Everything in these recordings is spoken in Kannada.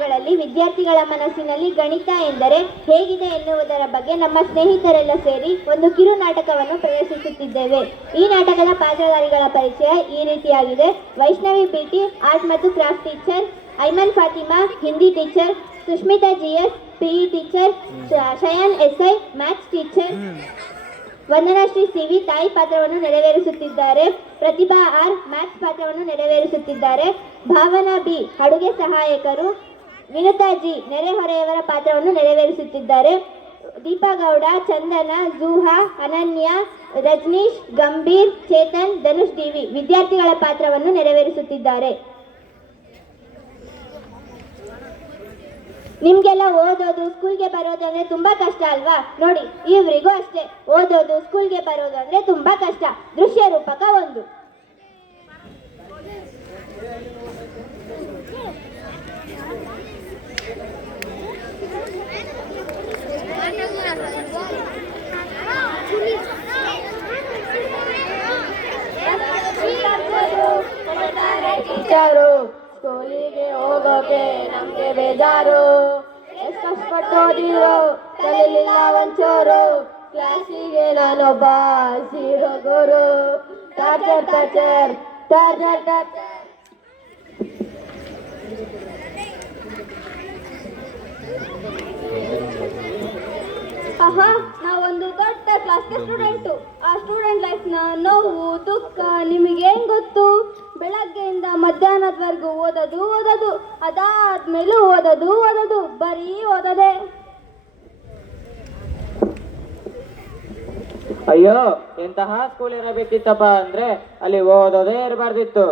ಗಳಲ್ಲಿ ವಿದ್ಯಾರ್ಥಿಗಳ ಮನಸ್ಸಿನಲ್ಲಿ ಗಣಿತ ಎಂದರೆ ಹೇಗಿದೆ ಎನ್ನುವುದರ ಬಗ್ಗೆ ನಮ್ಮ ಸ್ನೇಹಿತರೆಲ್ಲ ಸೇರಿ ಒಂದು ಕಿರು ನಾಟಕವನ್ನು ಪ್ರದರ್ಶಿಸುತ್ತಿದ್ದೇವೆ. ಈ ನಾಟಕದ ಪಾತ್ರಧಾರಿಗಳ ಪರಿಚಯ ಈ ರೀತಿಯಾಗಿದೆ. ವೈಷ್ಣವಿ ಬಿಟಿ ಆರ್ಟ್ ಮತ್ತು craft teacher, Aiman Fatima Hindi teacher, Sushmita GS PE teacher, Shayan SI maths teacher, Vandanashree CV ತಾಯಿ ಪಾತ್ರವನ್ನು ನೆರವೇರಿಸುತ್ತಿದ್ದಾರೆ, ಪ್ರತಿಭಾ ಆರ್ ಮ್ಯಾಥ್ಸ್ ಪಾತ್ರವನ್ನು ನೆರವೇರಿಸುತ್ತಿದ್ದಾರೆ, ಭಾವನಾ ಬಿ ಅಡುಗೆ ಸಹಾಯಕರು, ವಿನುತಾ ಜಿ ನೆರೆಹೊರೆಯವರ ಪಾತ್ರವನ್ನು ನೆರವೇರಿಸುತ್ತಿದ್ದಾರೆ, ದೀಪಾ ಗೌಡ, ಚಂದನ, ಜೂಹಾ, ಅನನ್ಯ, ರಜನೀಶ್, ಗಂಭೀರ್, ಚೇತನ್, ಧನುಷ್ ಡಿವಿ ವಿದ್ಯಾರ್ಥಿಗಳ ಪಾತ್ರವನ್ನು ನೆರವೇರಿಸುತ್ತಿದ್ದಾರೆ. ನಿಮ್ಗೆಲ್ಲ ಓದೋದು ಸ್ಕೂಲ್ಗೆ ಬರೋದು ಅಂದ್ರೆ ತುಂಬಾ ಕಷ್ಟ ಅಲ್ವಾ? ನೋಡಿ, ಇವರಿಗೂ ಅಷ್ಟೇ. ಓದೋದು ಸ್ಕೂಲ್ಗೆ ಬರೋದು ಅಂದ್ರೆ ತುಂಬಾ ಕಷ್ಟ. ದೃಶ್ಯ ರೂಪಕ 1. ಟೀಚರು ಸ್ಕೂಲಿಗೆ ಹೋಗೋಕೆ ನಮ್ಗೆ ಬೇಜಾರು, ಎಷ್ಟು ಕಷ್ಟಪಟ್ಟೋದಿರೋ ಕಲಿಲಿಲ್ಲ ಒಂಚೂರು, ಕ್ಲಾಸಿಗೆ ನಾನೊಬ್ಬ ಸೀರೋ ಗುರು, ಟಾರ್ಚರ್ ಟಾರ್ಚರ್ ಟಾರ್ಚರ್ ಟಾರ್ಚರ್. ಆಹಾ, ನಾವೊಂದು ದೊಡ್ಡ ಕ್ಲಾಸ್ಗೆ ಸ್ಟೂಡೆಂಟು. ಆ ಸ್ಟೂಡೆಂಟ್ ಲೈಫ್ನ ನೋವು ದುಃಖ ನಿಮಗೇನು ಗೊತ್ತು? ಬೆಳಗ್ಗೆಯಿಂದ ಮಧ್ಯಾಹ್ನದವರೆಗೂ ಓದೋದು, ಅದಾದ್ಮೇಲೂ ಓದೋದು, ಬರೀ ಓದೋದೆ. ಅಯ್ಯೋ, ಎಂತಹ ಸ್ಕೂಲ್ ಇರಬೇಕಿತ್ತಪ್ಪ ಅಂದ್ರೆ ಅಲ್ಲಿ ಓದೋದೇ ಇರಬಾರ್ದಿತ್ತು.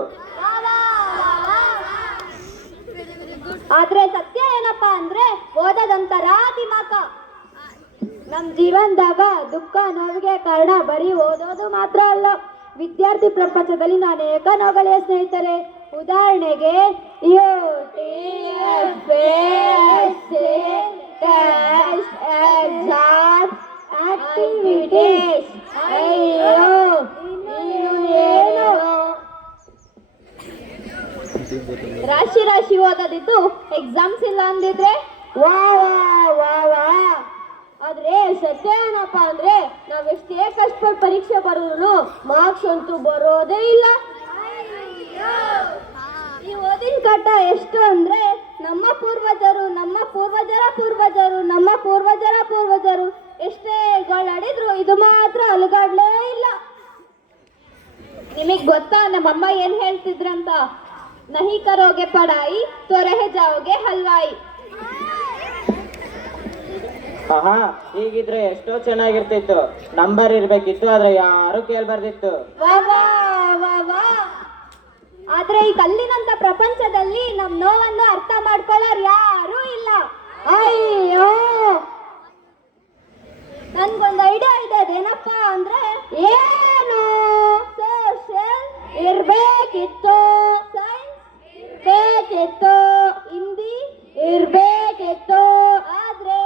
ಆದ್ರೆ ಸತ್ಯ ಏನಪ್ಪಾ ಅಂದ್ರೆ ಓದೋದಂತರ ದಿಮಾಕ. ನಮ್ ಜೀವನದಾಗ ದುಃಖ ನೋವಿಗೆ ಕಾರಣ ಬರೀ ಓದೋದು ಮಾತ್ರ ಅಲ್ಲ. ವಿದ್ಯಾರ್ಥಿ ಪ್ರಪಂಚದಲ್ಲಿ ಅನೇಕ ನೋವುಗಳಿವೆ ಸ್ನೇಹಿತರೆ. ಉದಾಹರಣೆಗೆ ಆಕ್ಟಿವಿಟೀಸ್. ಅಯ್ಯೋ, ಏನು ರಾಶಿ ಓದೋದಿದ್ದು ಎಕ್ಸಾಮ್ಸ್ ಇಲ್ಲ ಅಂದಿದ್ರೆ ವಾ ವಾ ವಾ. ಆದ್ರೆ ಸತ್ಯ ಏನಪ್ಪಾ ಅಂದ್ರೆ ನಾವೆಷ್ಟೇ ಕಷ್ಟಪಟ್ಟು ಪರೀಕ್ಷೆ ಬರೋರು ಮಾರ್ಕ್ಸ್ ಅಂತೂ ಬರೋದೇ ಇಲ್ಲ. ಈ ಓದಿನ ಕಟ್ಟ ಎಷ್ಟು ಅಂದ್ರೆ ನಮ್ಮ ಪೂರ್ವಜರು ಎಷ್ಟೇ ಗೋಳಾಡಿದ್ರು ಇದು ಮಾತ್ರ ಅಲುಗಾಡ್ಲೇ ಇಲ್ಲ. ನಿಮಗ್ ಗೊತ್ತಾ ನಮ್ಮಮ್ಮ ಏನ್ ಹೇಳ್ತಿದ್ರಂತ? ನಹಿ ಕರೋಗೆ ಪಡಾಯಿ ತೋ ರಹೆ ಜಾओगे ಹಲ್ವಾಯಿ. ಆಹಾ, ಹೀಗಿದ್ರೆ ಎಷ್ಟೋ ಚೆನ್ನಾಗಿರ್ತಿತ್ತು. ನಂಬರ್ ಇರ್ಬೇಕಿತ್ತು, ಆದ್ರೆ ಯಾರು ಕೇಳ್ಬಾರ್ದಿತ್ತು. ಆದ್ರೆ ಈ ಕಲ್ಲಿನಂತ ಪ್ರಪಂಚದಲ್ಲಿ ನಮ್ ನೋವನ್ನು ಅರ್ಥ ಮಾಡ್ಕೊಳ್ಳೋರು ಯಾರೂ ಇಲ್ಲ. ಅಯ್ಯೋ, ನನ್ಗೊಂದು ಐಡಿಯಾ ಇದೆ. ಅದೇನಪ್ಪಾ ಅಂದ್ರೆ ಏನು ಸೋಷಿಯಲ್ ಇರ್ಬೇಕಿತ್ತು, ಸೈನ್ಸ್ ಇರ್ಬೇಕಿತ್ತು, ಹಿಂದಿ ಇರ್ಬೇಕಿತ್ತು, ಆದ್ರೆ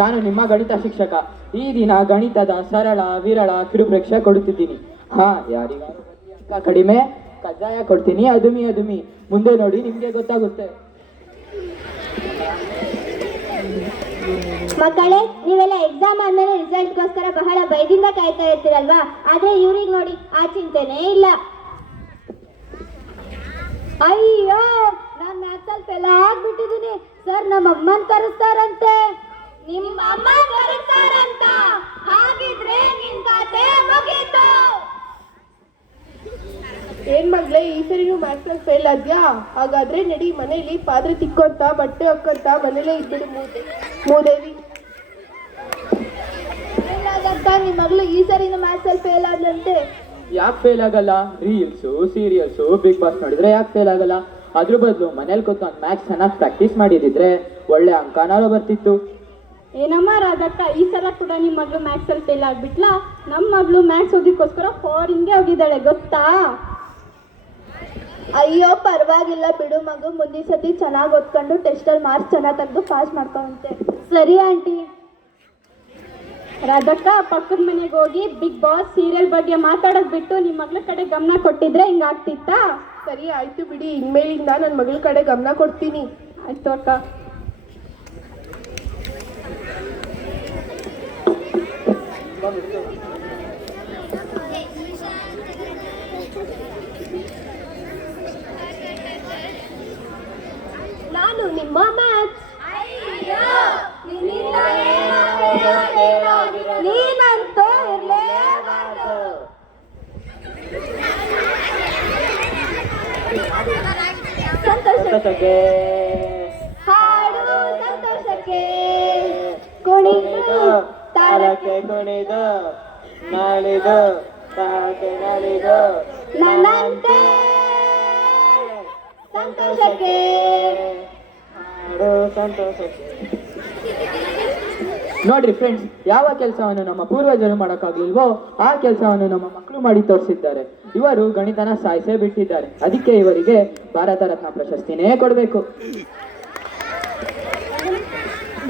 ನಾನು ನಿಮ್ಮ ಗಣಿತ ಶಿಕ್ಷಕ. ಈ ದಿನ ಗಣಿತದ ಸರಳ ವಿರಳ ಕಿರುಪರೀಕ್ಷೆ ಕೊಡುತ್ತಿದ್ದೀನಿ. ಯಾರಿಗಾರು ಅಂಕ ಕಡಿಮೆ ಕಜ್ಜಾಯ ಕೊಡ್ತೀನಿ. ಅದುಮಿ ಮುಂದೆ ನೋಡಿ, ನಿಮ್ಗೆ ಗೊತ್ತಾಗುತ್ತೆ. ಮಕ್ಕಳೇ, ನೀವೆಲ್ಲ ಎಕ್ಸಾಮ್ ಆದ್ಮೇಲೆ ರಿಸಲ್ಟ್ಗೋಸ್ಕರ ಬಹಳ ಭಯದಿಂದ ಕಾಯ್ತಾ ಇರ್ತೀರಲ್ವಾ? ಆದ್ರೆ ಇವ್ರಿಗೆ ನೋಡಿ ಆ ಚಿಂತೆನೇ ಇಲ್ಲ. ಅಯ್ಯೋ, ನಾನ್ ಮ್ಯಾಥ್ಸಲ್ಲಿ ಫೇಲ್ ಆಗ್ಬಿಟ್ಟಿದ್ದೀನಿ ಸರ್, ನಮ್ಮ ಅಮ್ಮನ್ ಕರೆಸ್ತಾರಂತೆ. ನಿಮ್ಮ ಅಮ್ಮ ಕರೆಸ್ತಾರಂತ? ಹಾಗಿದ್ರೆ ನಿನ್ ಕತೆ ಮುಗೀತು. ಏನ್ ಮಗ್ಲೇ, ಈ ಸರಿನೂ ಮ್ಯಾಥ್ಸಲ್ಲಿ ಫೇಲ್ ಆದ್ಯಾ? ಹಾಗಾದ್ರೆ ನಡಿ, ಮನೇಲಿ ಪಾತ್ರೆ ತಿಕ್ಕೊಂತ ಬಟ್ಟೆ ಹಾಕೊಂತ ಮನೇಲೇ ಇದ್ಬಿಡು ಮೂದೇವಿ. ನಿಮ್ಮ ಮಗಳು ಈ ಸರಿನೂ ಮ್ಯಾಥ್ಸಲ್ಲಿ ಫೇಲ್ ಆದ್ಲಂತೆ. ಯಾಕೆ ಫೇಲ್ ಆಗಲ್ಲ? ರೀಲ್ಸು ಸೀರಿಯಲ್ಸು ಬಿಗ್ ಬಾಸ್ ನೋಡಿದ್ರೆ ಯಾಕೆ ಫೇಲ್ ಆಗಲ್ಲ? ಅದ್ರ ಬದಲು ಮನೇಲಿ ಕೂತ್ಕೊಂಡು ಮ್ಯಾಥ್ಸ್ ಚೆನ್ನಾಗಿ ಪ್ರಾಕ್ಟೀಸ್ ಮಾಡಿದಿದ್ರೆ ಒಳ್ಳೆ ಅಂಕನಾರು ಬರ್ತಿತ್ತು. ಏನಮ್ಮ ರಾಧಕ್ಕ, ಈ ಸಲ ಕೂಡ ನಿಮ್ಮ ಮಗಳು ಮ್ಯಾಥ್ಸಲ್ಲಿ ಫೇಲ್ ಆಗ್ಬಿಟ್ಲಾ? ನಮ್ಮ ಮಗಳು ಮ್ಯಾಥ್ಸ್ ಓದಿಕ್ಕೋಸ್ಕರ ಫಾರಿನ್ಗೆ ಹೋಗಿದ್ದಾಳೆ, ಗೊತ್ತಾ? ಅಯ್ಯೋ ಪರವಾಗಿಲ್ಲ ಬಿಡು ಮಗು, ಮುಂದಿನ ಸತಿ ಚೆನ್ನಾಗಿ ಓದ್ಕೊಂಡು ಟೆಸ್ಟಲ್ಲಿ ಮಾರ್ಕ್ಸ್ ಚೆನ್ನಾಗಿ ತೆಗೆದು ಪಾಸ್ ಮಾಡ್ಕೊಂತೆ. ಸರಿ ಆಂಟಿ. ರಾಧಕ್ಕ ಪಕ್ಕದ ಮನೆಗೆ ಹೋಗಿ ಬಿಗ್ ಬಾಸ್ ಸೀರಿಯಲ್ ಬಗ್ಗೆ ಮಾತಾಡೋದು ಬಿಟ್ಟು ನಿಮ್ಮ ಮಗಳ ಕಡೆ ಗಮನ ಕೊಟ್ಟಿದ್ರೆ ಹಿಂಗಾಗ್ತಿತ್ತಾ? ಸರಿ ಆಯ್ತು ಬಿಡಿ, ಇನ್ಮೇಲಿಂದ ನನ್ನ ಮಗಳ ಕಡೆ ಗಮನ ಕೊಡ್ತೀನಿ. ಆಯ್ತು ಅಕ್ಕ. ನಾನು ನಿಮ್ಮ ಮ್ಯಾಥ್ಸ್. ನೀನಂತೂ ಇರ್ಲೇಬಾರ್ದು. ಸಂತೋಷಕ್ಕೆ ಹಾಡು ಸಂತೋಷಕ್ಕೆ ಕುಣಿದು ತಾಳಕ್ಕೆ ಕುಣಿದು ನಾಳಿದು ತಾಳಕ್ಕೆ ನಾಳಿದು ನನ್ನಂತೆ ಸಂತೋಷಕ್ಕೆ. ಹಾಡು ಸಂತೋಷಕ್ಕೆ. ನೋಡ್ರಿ ಫ್ರೆಂಡ್ಸ್, ಯಾವ ಕೆಲಸವನ್ನು ನಮ್ಮ ಪೂರ್ವಜರು ಮಾಡೋಕ್ಕಾಗ್ಲಿಲ್ವೋ ಆ ಕೆಲಸವನ್ನು ನಮ್ಮ ಮಕ್ಕಳು ಮಾಡಿ ತೋರಿಸಿದ್ದಾರೆ. ಇವರು ಗಣಿತನ ಸಾಯಿಸೇ ಬಿಟ್ಟಿದ್ದಾರೆ. ಅದಕ್ಕೆ ಇವರಿಗೆ ಭಾರತ ರತ್ನ ಪ್ರಶಸ್ತಿನೇ ಕೊಡಬೇಕು.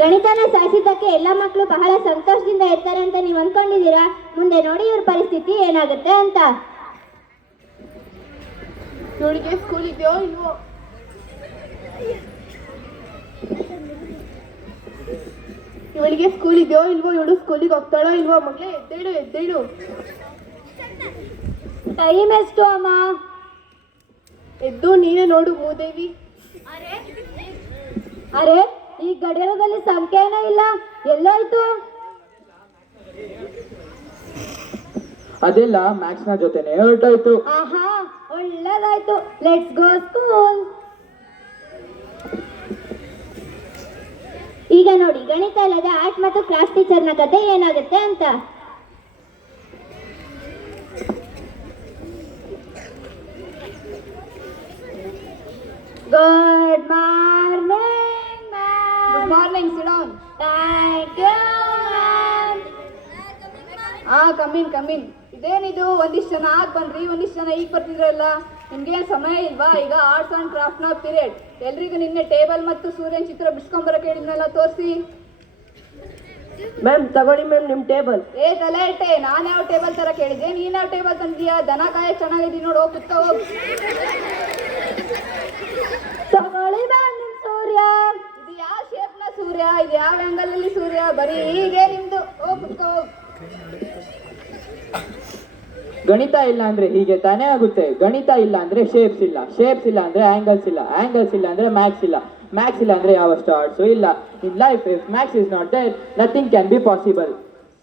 ಗಣಿತನ ಸಾಯಿಸಿದ್ದಕ್ಕೆ ಎಲ್ಲ ಮಕ್ಕಳು ಬಹಳ ಸಂತೋಷದಿಂದ ಇರ್ತಾರೆ ಅಂತ ನೀವು ಅನ್ಕೊಂಡಿದ್ದೀರಾ? ಮುಂದೆ ನೋಡಿ ಇವ್ರ ಪರಿಸ್ಥಿತಿ ಏನಾಗುತ್ತೆ ಅಂತ. ಇವಳಿಗೆ ಸ್ಕೂಲ್ ಇದೆಯೋ ಇಲ್ವೋ? ಇವಳಿಗೆ ಸ್ಕೂಲ್ ಇದೆಯೋ ಇಲ್ವೋ? ಇವಳು ಸ್ಕೂಲಿಗೆ ಹೋಗ್ತಾಳೋ ಇಲ್ವೋ? ಮಗಳೇ ಎದ್ದೇಳು ಎದ್ದೇಳು. ಟೈಮ್ ಎಷ್ಟು ಅಮ್ಮ? ಎದ್ದು ನೀನೇ ನೋಡು ಮೂದೇವಿ. ಅರೆ, ಈ ಗಡಿಯಾರದಲ್ಲಿ ಸಂಖ್ಯೆನೇ ಇಲ್ಲ, ಎಲ್ಲೋಯ್ತು? ಅದೆಲ್ಲ ಮ್ಯಾಕ್ಸ್ ನ ಜೊತೆನೆ ಹೊರಟೋಯ್ತು. ಆಹಾ, ಒಳ್ಳೇದಾಯ್ತು. Let's go school. ಈಗ ನೋಡಿ, ಗಣಿತ ಅಲ್ಲದ ಆರ್ಟ್ ಮತ್ತು ಕ್ಲಾಸ್ ಟೀಚರ್ನ ಕತೆ ಏನಾಗುತ್ತೆ ಅಂತ. Good morning ma'am. Good morning, sit down. Thank you ma'am. Come in. ಇದೇನಿದು, ಒಂದಿಷ್ಟು ಜನ ಆಗ ಬಂದ್ರಿ, ಒಂದಿಷ್ಟು ಜನ ಈಗ ಬರ್ತಿದ್ರಲ್ಲ. ನಿಮ್ಗೆ ಸಮಯ ಇಲ್ವಾ? ಈಗ ಆರ್ಟ್ಸ್ ಅಂಡ್ ಕ್ರಾಫ್ಟ್ ನ ಪೀರಿಯಡ್. ಎಲ್ರಿಗೂ ನಿನ್ನೆ ಟೇಬಲ್ ಮತ್ತು ಸೂರ್ಯನ ಚಿತ್ರ ಬಿಡ್ಸ್ಕೊಂಬರಕ್ಕೆ ಹೇಳಿದ್ನೆಲ್ಲ ತೋರಿಸಿ. ಮ್ಯಾಮ್ ತಗೊಳ್ಳಿ ಮ್ಯಾಮ್ ನಿಮ್ಮ ಟೇಬಲ್. ಏ ತಲೆಟೆ, ನಾನು ಯಾವ ಟೇಬಲ್ ತರ ಕೇಳಿದೆ, ನೀನ್ ಯಾವ ಟೇಬಲ್ ತಂದಿದ್ಯಾ? ದನ ಕಾಯಕ್ ಚೆನ್ನಾಗಿದ್ದೀನಿ ನೋಡು, ಹೋಗಿ ಕುತ್ಕೋ ಹೋಗಿ. ತಗೊಳ್ಳಿ ಮ್ಯಾಮ್ ನಿಮ್ ಸೂರ್ಯ. ಇದು ಯಾವ ಶೇಪ್ ನ ಸೂರ್ಯ? ಇದು ಯಾವ ಆಂಗಲ್ ಅಲ್ಲಿ ಸೂರ್ಯ? ಬರೀ ಹೀಗೆ ನಿಮ್ದು, ಹೋಗಿ ಕುತ್ಕೋ ಹೋಗಿ. ಗಣಿತ ಇಲ್ಲ ಅಂದ್ರೆ ಹೀಗೆ ತಾನೇ ಆಗುತ್ತೆ. ಗಣಿತ ಇಲ್ಲ ಅಂದ್ರೆ ಶೇಪ್ಸ್ ಇಲ್ಲ, ಶೇಪ್ಸ್ ಇಲ್ಲ ಅಂದ್ರೆ ಆಂಗಲ್ಸ್ ಇಲ್ಲ, ಆಂಗಲ್ಸ್ ಇಲ್ಲ ಅಂದ್ರೆ ಮ್ಯಾಕ್ಸ್ ಇಲ್ಲ, ಮ್ಯಾಕ್ಸ್ ಇಲ್ಲ ಅಂದ್ರೆ ಯಾವಷ್ಟು ಆರ್ಟ್ಸು ಇಲ್ಲ. In life if maths is not there, nothing can be possible.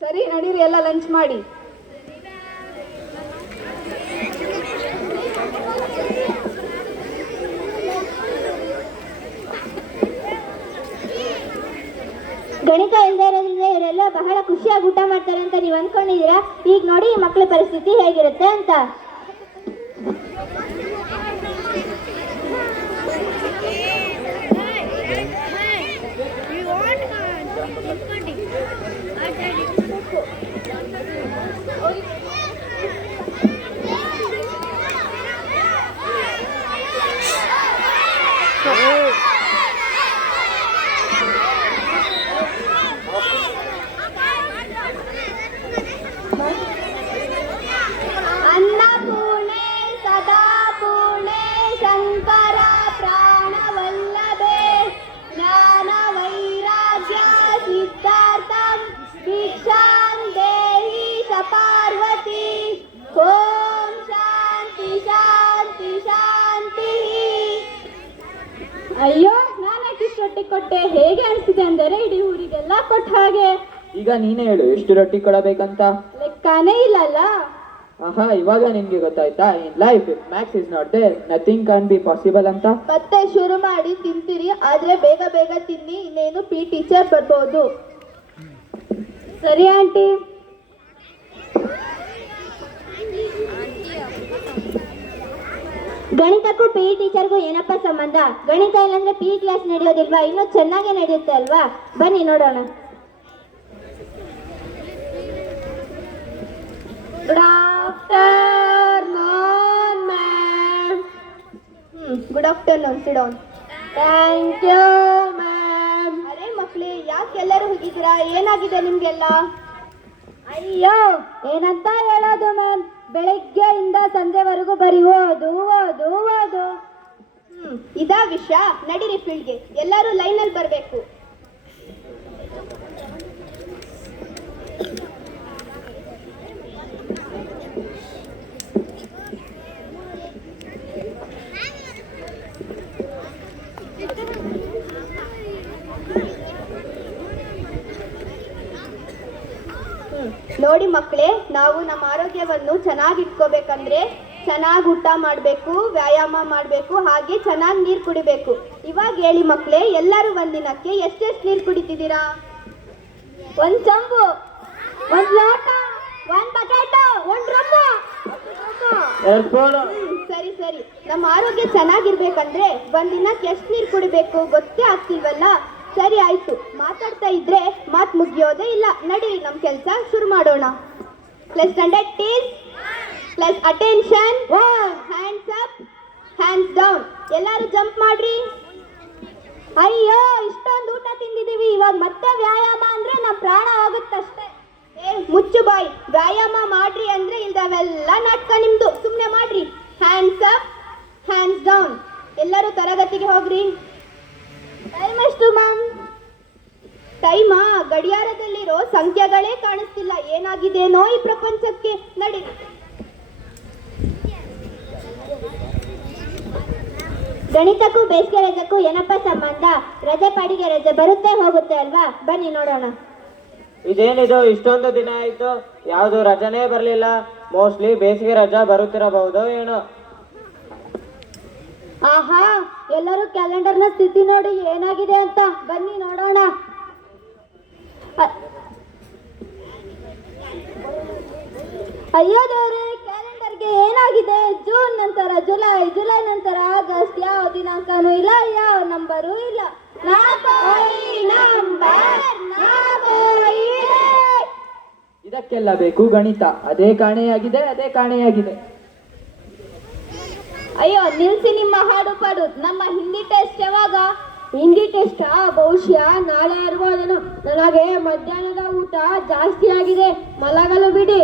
ಸರಿ ನಡೀರಿ, ಎಲ್ಲ ಲಂಚ್ ಮಾಡಿ. ಗಣಿತ ಇಲ್ಲದೆ ಇರೋದ್ರಿಂದ ಇವರೆಲ್ಲ ಬಹಳ ಖುಷಿಯಾಗಿ ಊಟ ಮಾಡ್ತಾರೆ ಅಂತ ನೀವು ಅನ್ಕೊಂಡಿದ್ದೀರಾ? ಈಗ ನೋಡಿ ಈ ಮಕ್ಕಳ ಪರಿಸ್ಥಿತಿ ಹೇಗಿರುತ್ತೆ ಅಂತ. ಅನ್ನಪೂರ್ಣೆ ಸದಾಪೂರ್ಣೆ ಶಂಕರ ಪ್ರಾಣವಲ್ಲಭೆ ಜ್ಞಾನ ವೈರಾಗ್ಯ ಸಿದ್ಧಾರ್ಥಂ ಭಿಕ್ಷಾಂ ದೇಹಿ ಸ ಪಾರ್ವತಿ. ಓಂ ಶಾಂತಿ ಶಾಂತಿ ಶಾಂತಿ. ಅಯ್ಯೋ, ನಾನಕ್ಕೆ ರೊಟ್ಟಿ ಕೊಟ್ಟೆ. ಹೇಗೆ ಅನಿಸಿದೆ ಅಂದರೆ ಇಡೀ ಊರಿಗೆಲ್ಲ ಕೊಟ್ಟ ಹಾಗೆ. ಈಗ ನೀನೇ ಹೇಳು, ಎಷ್ಟು ರೊಟ್ಟಿ ಕೊಡಬೇಕಂತ? ಲೆಕ್ಕನೇ ಇಲ್ಲಲ್ಲ. ಆಹಾ, ಇವಾಗ ನಿನ್ಗೆ ಗೊತ್ತಾಯ್ತಾ? In life if maths is not there, nothing can be possible ಅಂತ. ಮತ್ತೆ ಶುರು ಮಾಡಿ ತಿಂತೀರಿ, ಆದ್ರೆ ಬೇಗ ಬೇಗ ತಿನ್ನಿ, ಇನ್ನೇನು ಪಿ ಟೀಚರ್ ಬರ್ಬೋದು. ಸರಿ ಆಂಟಿ. ಗಣಿತಕ್ಕೂ ಪಿ ಟೀಚರ್ಗೂ ಏನಪ್ಪ ಸಂಬಂಧ? ಗಣಿತ ಇಲ್ಲಾಂದ್ರೆ ಪಿ ಕ್ಲಾಸ್ ನಡೆಯೋದಿಲ್ವಾ? ಇನ್ನೂ ಚೆನ್ನಾಗೇ ನಡೆಯುತ್ತೆ ಅಲ್ವಾ? ಬನ್ನಿ ನೋಡೋಣ. Good afternoon ma'am. Good afternoon, sit down. Thank you ma'am. ಅರೆ ಮಕ್ಕಳೇ, ಯಾಕೆ ಎಲ್ಲರೂ ಹೋಗಿದ್ದೀರಾ? ಏನಾಗಿದೆ ನಿಮ್ಗೆಲ್ಲ? ಅಯ್ಯೋ ಏನಂತ ಹೇಳೋದು ಮ್ಯಾಮ್, ಬೆಳಗ್ಗೆಯಿಂದ ಸಂಜೆವರೆಗೂ ಬರೀ ಓದು ಓದು ಓದು. ಇದಾ ವಿಷಯ, ನಡೀರಿ ಫೀಲ್ಡ್ಗೆ, ಎಲ್ಲರೂ ಲೈನಲ್ಲಿ ಬರಬೇಕು. ನೋಡಿ ಮಕ್ಕಳೇ, ನಾವು ನಮ್ಮ ಆರೋಗ್ಯವನ್ನು ಚೆನ್ನಾಗಿ ಇಟ್ಕೋಬೇಕಂದ್ರೆ ಚೆನ್ನಾಗಿ ಊಟ ಮಾಡಬೇಕು, ವ್ಯಾಯಾಮ ಮಾಡಬೇಕು, ಹಾಗೆ ಚೆನ್ನಾಗಿ ನೀರು ಕುಡಿಬೇಕು. ಇವಾಗ ಹೇಳಿ ಮಕ್ಕಳೇ, ಎಲ್ಲರೂ ಒಂದಿನಕ್ಕೆ ಎಷ್ಟೆಷ್ಟು ನೀರು ಕುಡಿತಿದ್ದೀರಾ? ಒಂದ್ ಚಂಬು, ಒಂದ್ ಲೋಟ, ಒಂದ್ ಬಕೆಟ್, ಒಂದ್ ಡ್ರಮ್ಮು. ಸರಿ ಸರಿ. ನಮ್ಮ ಆರೋಗ್ಯ ಚೆನ್ನಾಗಿರ್ಬೇಕಂದ್ರೆ ಒಂದಿನಕ್ಕೆ ಎಷ್ಟು ನೀರು ಕುಡಿಬೇಕು ಗೊತ್ತೇ ಆಗ್ತಿಲ್ವಲ್ಲ. ಸರಿ ಆಯ್ತು, ಮಾತಾಡ್ತಾ ಇದ್ರೆ ಮಾತು ಮುಗಿಯೋದೇ ಇಲ್ಲ. ನಡೀರಿ, ನಮ್ಮ ಕೆಲಸ ಶುರು ಮಾಡೋಣ. Plus stand at ease, plus attention, hands up, hands down. ಎಲ್ಲರೂ ಜಂಪ್ ಮಾಡ್ರಿ. ಅಯ್ಯೋ ಇಷ್ಟೊಂದು ಊಟ ತಿಂದಿದೀವಿ, ಇವಾಗ ಮತ್ತೆ ವ್ಯಾಯಾಮ ಅಂದ್ರೆ ನಮ್ ಪ್ರಾಣ ಹೋಗುತ್ತಷ್ಟೇ. ಮುಚ್ಚು ಬಾಯ್, ವ್ಯಾಯಾಮ ಮಾಡ್ರಿ ಅಂದ್ರೆ ಇಲ್ದವೆಲ್ಲ ನಾಟಕ ನಿಮ್ದು. ಸುಮ್ಮನೆ ಮಾಡ್ರಿ. Hands up, hands down. ಎಲ್ಲರೂ ತರಗತಿಗೆ ಹೋಗ್ರಿ. ಟೈಮ್ ಎಷ್ಟು ಮ್ಯಾಮ್? ಟೈಮಾ? ಗಡಿಯಾರದಲ್ಲಿರೋ ಸಂಖ್ಯೆಗಳೇ ಕಾಣಿಸ್ತಿಲ್ಲ. ಏನಾಗಿದೆನೋ ಈ ಪ್ರಪಂಚಕ್ಕೆ. ನಡಿ. ಗಣಿತಕ್ಕೂ ಬೇಸಿಗೆ ರಜಕ್ಕೂ ಏನಪ್ಪ ಸಂಬಂಧ? ರಜೆ ಪಾಡಿಗೆ ರಜೆ ಬರುತ್ತೆ ಹೋಗುತ್ತೆ ಅಲ್ವಾ? ಬನ್ನಿ ನೋಡೋಣ. ಇದೇನಿದು, ಇಷ್ಟೊಂದು ದಿನ ಆಯ್ತು ಯಾವುದು ರಜಾನೇ ಬರಲಿಲ್ಲ. ಮೋಸ್ಟ್ಲಿ ಬೇಸಿಗೆ ರಜಾ ಬರುತ್ತಿರಬಹುದು ಏನೋ. ಆಹಾ, ಎಲ್ಲರೂ ಕ್ಯಾಲೆಂಡರ್ನ ಸ್ಥಿತಿ ನೋಡಿ ಏನಾಗಿದೆ ಅಂತ. ಬನ್ನಿ ನೋಡೋಣ. ಅಯ್ಯೋ ದೇವ್ರೆ, ಕ್ಯಾಲೆಂಡರ್ಗೆ ಏನಾಗಿದೆ? ಜೂನ್ ನಂತರ ಜುಲೈ, ಜುಲೈ ನಂತರ ಆಗಸ್ಟ್, ಯಾವ ದಿನಾಂಕನೂ ಇಲ್ಲ, ಯಾವ ನಂಬರು ಇಲ್ಲ. ಇದಕ್ಕೆಲ್ಲ ಬೇಕು ಗಣಿತ. ಅದೇ ಕಾಣೆಯಾಗಿದೆ, ಅದೇ ಕಾಣೆಯಾಗಿದೆ. ಅಯ್ಯೋ ನಿಲ್ಸಿ ನಿಮ್ಮ ಹಾಡು ಪಾಡು. ನಮ್ಮ ಹಿಂದಿ ಟೆಸ್ಟ್ ಯಾವಾಗ? ಹಿಂದಿ ಟೆಸ್ಟ್ ಬಹುಶಃ ನಾಳೆ ಇರ್ಬೋದೇನೋ. ನನಗೆ ಮಧ್ಯಾಹ್ನದ ಊಟ ಜಾಸ್ತಿ ಆಗಿದೆ, ಮಲಗಲು ಬಿಡಿ.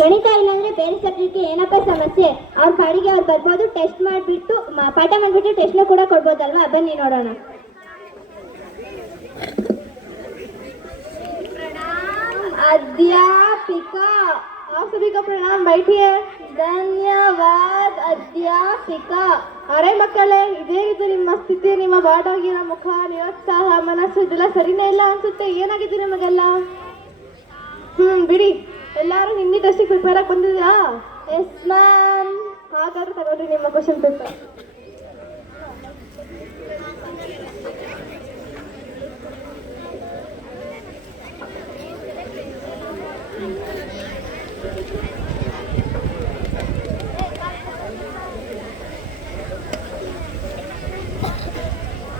ಗಣಿತ ಇಲ್ಲಾಂದ್ರೆ ಬೇರೆ ಸಬ್ಜೆಕ್ಟ್ಗೆ ಏನಪ್ಪ ಸಮಸ್ಯೆ? ಅವ್ರ ಪಾಡಿಗೆ ಅವ್ರು ಬರ್ಬೋದು, ಟೆಸ್ಟ್ ಮಾಡಿಬಿಟ್ಟು ಪಾಠ ಮಾಡಿಬಿಟ್ಟು ಟೆಸ್ಟ್ನ ಕೂಡ ಕೊಡ್ಬೋದಲ್ವಾ? ಬನ್ನಿ ನೋಡೋಣ. अध्यापिका, आप सभी को प्रणाम, बैठिए. ಧನ್ಯವಾದ ಅಧ್ಯಾಪಿಕಾ. ಅರೆ ಮಕ್ಕಳೇ, ಇದೇನಿದು ನಿಮ್ಮ ಸ್ಥಿತಿ? ನಿಮ್ಮ ಬಾಡೋಗಿರೋ ಮುಖ, ನಿರುತ್ಸಾಹ, ಮನಸ್ಸು ಇದೆಲ್ಲ ಸರಿನೇ ಇಲ್ಲ ಅನ್ಸುತ್ತೆ. ಏನಾಗಿದೆ ನಿಮಗೆಲ್ಲ? ಬಿಡಿ. ಎಲ್ಲರೂ ಹಿಂದಿ ಟೆಸ್ಟಿಗೆ ಪ್ರಿಪೇರ್ ಆಗಿ ಬಂದಿದ್ದೀರಾ? Yes ma'am. ಹಾಗಾದ್ರೆ ತಗೊಳ್ರಿ ನಿಮ್ಮ ಕ್ವಶನ್ ಪೇಪರ್.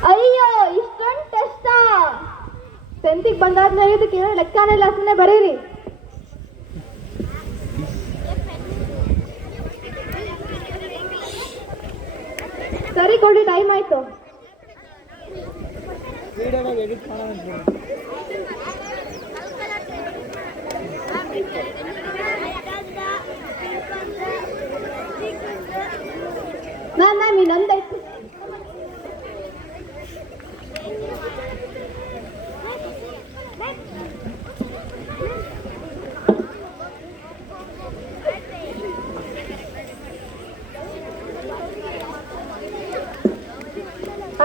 ಅಯ್ಯೋ ಇಷ್ಟೊಂದು ಟೆಸ್ಟಾ? 10th ಬಂದಾದ್ಮೇಲೆ ಇದಕ್ಕೆ ಏನೋ ಲೆಕ್ಕನೇ ಇಲ್ಲ, ಸುಮ್ಮನೆ ಬರೀರಿ. ಸರಿ ಕೊಡಿ, ಟೈಮ್ ಆಯ್ತು. ಮ್ಯಾಮ್ ಇನ್ನೊಂದಾಯ್ತು.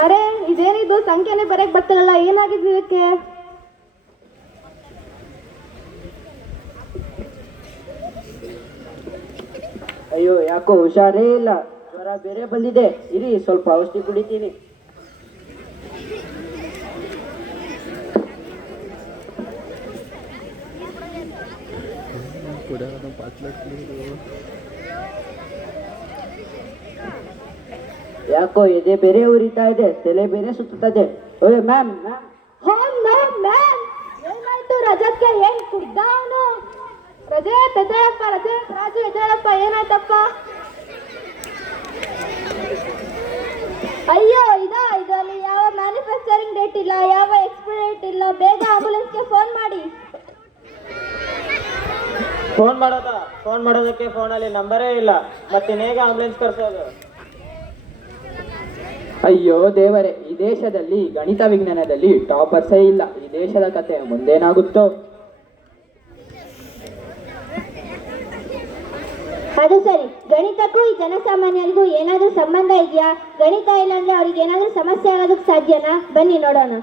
ಅರೆ ಇದೇನಿದು, ಸಂಖ್ಯೆನೇ ಬರೆಯಕ್ ಬರ್ತಿರಲ್ಲ, ಏನಾಗಿದೆ ಇದಕ್ಕೆ? ಅಯ್ಯೋ ಯಾಕೋ ಹುಷಾರೇ ಇಲ್ಲ, ಜ್ವರ ಬೇರೆ ಬಂದಿದೆ. ಇರಿ ಸ್ವಲ್ಪ ಔಷಧಿ ಕುಡಿತೀನಿ. ಯಾಕೋ ಎದೆ ಬೇರೆ ಉರಿತಾ ಇದೆ, ತಲೆ ಬೇರೆ ಸುತ್ತುತ್ತದೆ. ಓಯ್ ಮ್ಯಾಮ್, ಮ್ಯಾಮ್ ಏನಾಯ್ತು? ರಜಕ್ಕೆ ಏನ್ ಕುಡ್ದ ಅವನು? ರಜೆ ಎದ್ದೇಳಪ್ಪ, ರಜೆ ರಾಜು ಎದ್ದೇಳಪ್ಪ. ಏನಾಯ್ತಪ್ಪ? ಅಯ್ಯೋ ಇದರಲ್ಲಿ ಯಾವ ಮ್ಯಾನುಫ್ಯಾಕ್ಚರ್ ಇಲ್ಲ, ಯಾವ ಎಕ್ಸ್ಪೈರಿ ಇಲ್ಲ. ಬೇಗ ಆಂಬುಲೆನ್ಸ್ಗೆ ಫೋನ್ ಮಾಡಿ. ಫೋನ್ ಮಾಡೋದಕ್ಕೆ ಫೋನಲ್ಲಿ ನಂಬರೇ ಇಲ್ಲ, ಮತ್ತೆ ಹೇಗೆ ಆಂಬುಲೆನ್ಸ್ ಕರ್ಸೋದು? ಅಯ್ಯೋ ದೇವರೇ, ಈ ದೇಶದಲ್ಲಿ ಗಣಿತ ವಿಜ್ಞಾನದಲ್ಲಿ ಟಾಪರ್ಸೇ ಇಲ್ಲ. ಈ ದೇಶದ ಕತೆ ಮುಂದೇನಾಗುತ್ತೋ? ಅದು ಸರಿ, ಗಣಿತಕ್ಕೂ ಈ ಜನಸಾಮಾನ್ಯರಿಗೂ ಏನಾದ್ರೂ ಸಂಬಂಧ ಇದೆಯಾ? ಗಣಿತ ಇಲ್ಲ ಅಂದ್ರೆ ಅವ್ರಿಗೆ ಏನಾದ್ರೂ ಸಮಸ್ಯೆ ಆಗೋದಕ್ಕೆ ಸಾಧ್ಯನಾ? ಬನ್ನಿ ನೋಡೋಣ.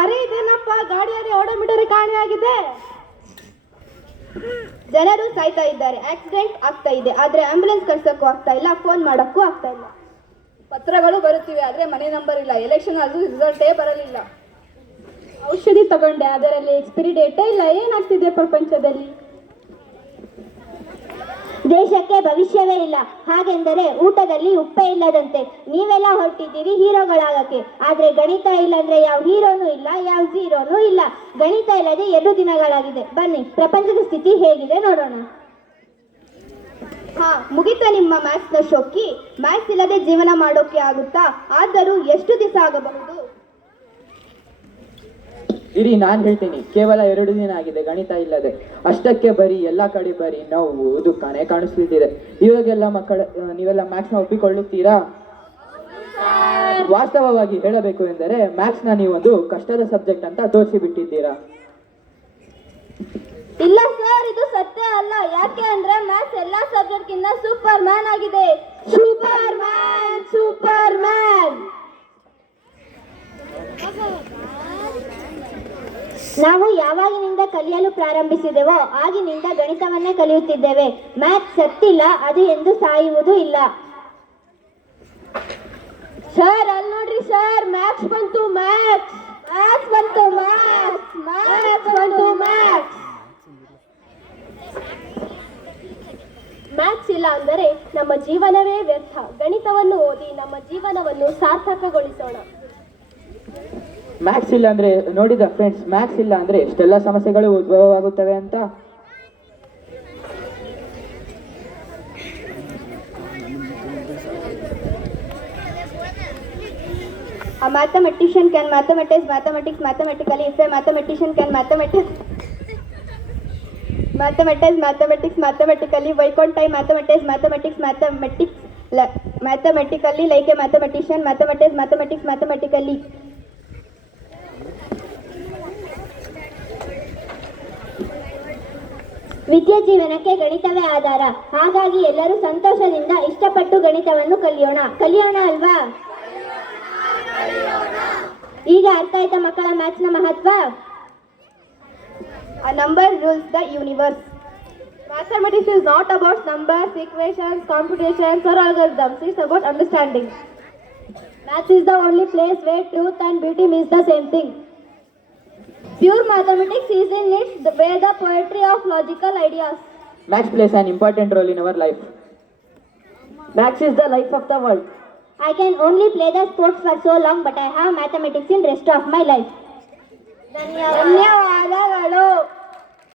ಅರೆ ಇದೇನಪ್ಪ, ಗಾಡಿಯಲ್ಲಿ ಓಡೋಮೀಟರ್ ಕಾಣೆಯಾಗಿದೆ. ಜನರು ಸಾಯ್ತಾ ಇದ್ದಾರೆ, ಆಕ್ಸಿಡೆಂಟ್ ಆಗ್ತಾ ಇದೆ, ಆದ್ರೆ ಆಂಬ್ಯುಲೆನ್ಸ್ ಕಳ್ಸಕ್ಕೂ ಆಗ್ತಾ ಇಲ್ಲ, ಫೋನ್ ಮಾಡಕ್ಕೂ ಆಗ್ತಾ ಇಲ್ಲ. ಪತ್ರಗಳು ಬರುತ್ತಿವೆ, ಆದ್ರೆ ಮನೆ ನಂಬರ್ ಇಲ್ಲ. ಎಲೆಕ್ಷನ್ ಆದ್ರೂ ರಿಸಲ್ಟೇ ಬರಲಿಲ್ಲ. ಔಷಧಿ ತಗೊಂಡೆ, ಅದರಲ್ಲಿ ಎಕ್ಸ್ಪೈರಿ ಡೇಟೇ ಇಲ್ಲ. ಏನಾಗ್ತಿದೆ ಪ್ರಪಂಚದಲ್ಲಿ? ದೇಶಕ್ಕೆ ಭವಿಷ್ಯವೇ ಇಲ್ಲ. ಹಾಗೆಂದರೆ ಊಟದಲ್ಲಿ ಉಪ್ಪೇ ಇಲ್ಲದಂತೆ. ನೀವೆಲ್ಲ ಹೊರಟಿದ್ದೀರಿ ಹೀರೋಗಳಾಗಕ್ಕೆ, ಆದ್ರೆ ಗಣಿತ ಇಲ್ಲಂದ್ರೆ ಯಾವ ಹೀರೋನೂ ಇಲ್ಲ, ಯಾವ ಝೀರೋನೂ ಇಲ್ಲ. ಗಣಿತ ಇಲ್ಲದೆ 2 ದಿನಗಳಾಗಿದೆ. ಬನ್ನಿ ಪ್ರಪಂಚದ ಸ್ಥಿತಿ ಹೇಗಿದೆ ನೋಡೋಣ. ಹಾ, ಮುಗಿತಾ ನಿಮ್ಮ ಮ್ಯಾಥ್ಸ್ ನ ಶೋಕಿ? ಮ್ಯಾಥ್ಸ್ ಇಲ್ಲದೆ ಜೀವನ ಮಾಡೋಕೆ ಆಗುತ್ತಾ? ಆದರೂ ಎಷ್ಟು ದಿವಸ ಆಗಬಹುದು? ಇರಿ, ನಾನು ಹೇಳ್ತೀನಿ. ಕೇವಲ 2 ದಿನ ಆಗಿದೆ ಗಣಿತ ಇಲ್ಲದೆ. ಅಷ್ಟಕ್ಕೆ ಬರೀ ಎಲ್ಲ ಕಡೆ ಬರೀ ನೋವು ದುಃಖನೇ ಕಾಣಿಸ್ತಿದೆ. ಇವಾಗೆಲ್ಲ ನೀವೆಲ್ಲ ಮ್ಯಾಥ್ಸ್ನ ಒಪ್ಪಿಕೊಳ್ಳುತ್ತೀರಾ? ವಾಸ್ತವವಾಗಿ ಹೇಳಬೇಕು ಎಂದರೆ ಮ್ಯಾಥ್ಸ್ನ ನೀವೊಂದು ಕಷ್ಟದ ಸಬ್ಜೆಕ್ಟ್ ಅಂತ ತೋರಿಸಿಬಿಟ್ಟಿದ್ದೀರಾ. ಇಲ್ಲ ಸರ್, ಇದು ಸತ್ಯ ಅಲ್ಲ. ಯಾಕೆ ಅಂದ್ರೆ ಮ್ಯಾಥ್ಸ್ ಎಲ್ಲಾ ಸಬ್ಜೆಕ್ಟ್ ಗಿಂತ ಸೂಪರ್ ಮ್ಯಾನ್ ಆಗಿದೆ. Super man, super man. ನಾವು ಯಾವಾಗಿನಿಂದ ಕಲಿಯಲು ಪ್ರಾರಂಭಿಸಿದೆವೋ ಆಗಿನಿಂದ ಗಣಿತವನ್ನೇ ಕಲಿಯುತ್ತಿದ್ದೇವೆ. ಮ್ಯಾಥ್ಸ್ ಸತ್ತಿಲ್ಲ, ಅದು ಎಂದು ಸಾಯುವುದೂ ಇಲ್ಲ. ಸರ್, ಅಲ್ಲಿ ನೋಡ್ರಿ ಸರ್, ಮ್ಯಾಥ್ಸ್ ಬಂತು. ಮ್ಯಾಥ್ಸ್ ಬಂತು. ಮ್ಯಾಥ್ಸ್ ಬಂತು. ಮ್ಯಾಥ್ಸ್ ಇಲ್ಲ ಅಂದರೆ ನಮ್ಮ ಜೀವನವೇ ವ್ಯರ್ಥ. ಗಣಿತವನ್ನು ಓದಿ ನಮ್ಮ ಜೀವನವನ್ನು ಸಾರ್ಥಕಗೊಳಿಸೋಣ. ಮ್ಯಾಥ್ಸ್ ಇಲ್ಲ ಅಂದ್ರೆ ನೋಡಿದ ಫ್ರೆಂಡ್ಸ್, ಮ್ಯಾಥ್ಸ್ ಇಲ್ಲ ಅಂದ್ರೆ ಎಷ್ಟೆಲ್ಲ ಸಮಸ್ಯೆಗಳು ಉದ್ಭವವಾಗುತ್ತವೆ ಅಂತ. A mathematician can mathematics mathematically. If a mathematician can mathematics mathematically, why can't I mathematics mathematically like a mathematician? Mathematics mathematically. ವಿದ್ಯೆ ಜೀವನಕ್ಕೆ ಗಣಿತವೇ ಆಧಾರ. ಹಾಗಾಗಿ ಎಲ್ಲರೂ ಸಂತೋಷದಿಂದ ಇಷ್ಟಪಟ್ಟು ಗಣಿತವನ್ನು ಕಲಿಯೋಣ ಅಲ್ವಾ? ಈಗ ಅರ್ಥ ಆಯ್ತಾ ಮಕ್ಕಳ ಮ್ಯಾಥ್ಸ್ನ ಮಹತ್ವ? A number rules the universe. Mathematics is not about numbers, equations, computations or algorithms. It's about understanding. Maths is the only place where truth and beauty means the same thing. Pure mathematics is in its way the poetry of logical ideas. Maths plays an important role in our life. Maths is the life of the world. I can only play the sports for so long, but I have mathematics in rest of my life. ಧನ್ಯವಾದಗಳು.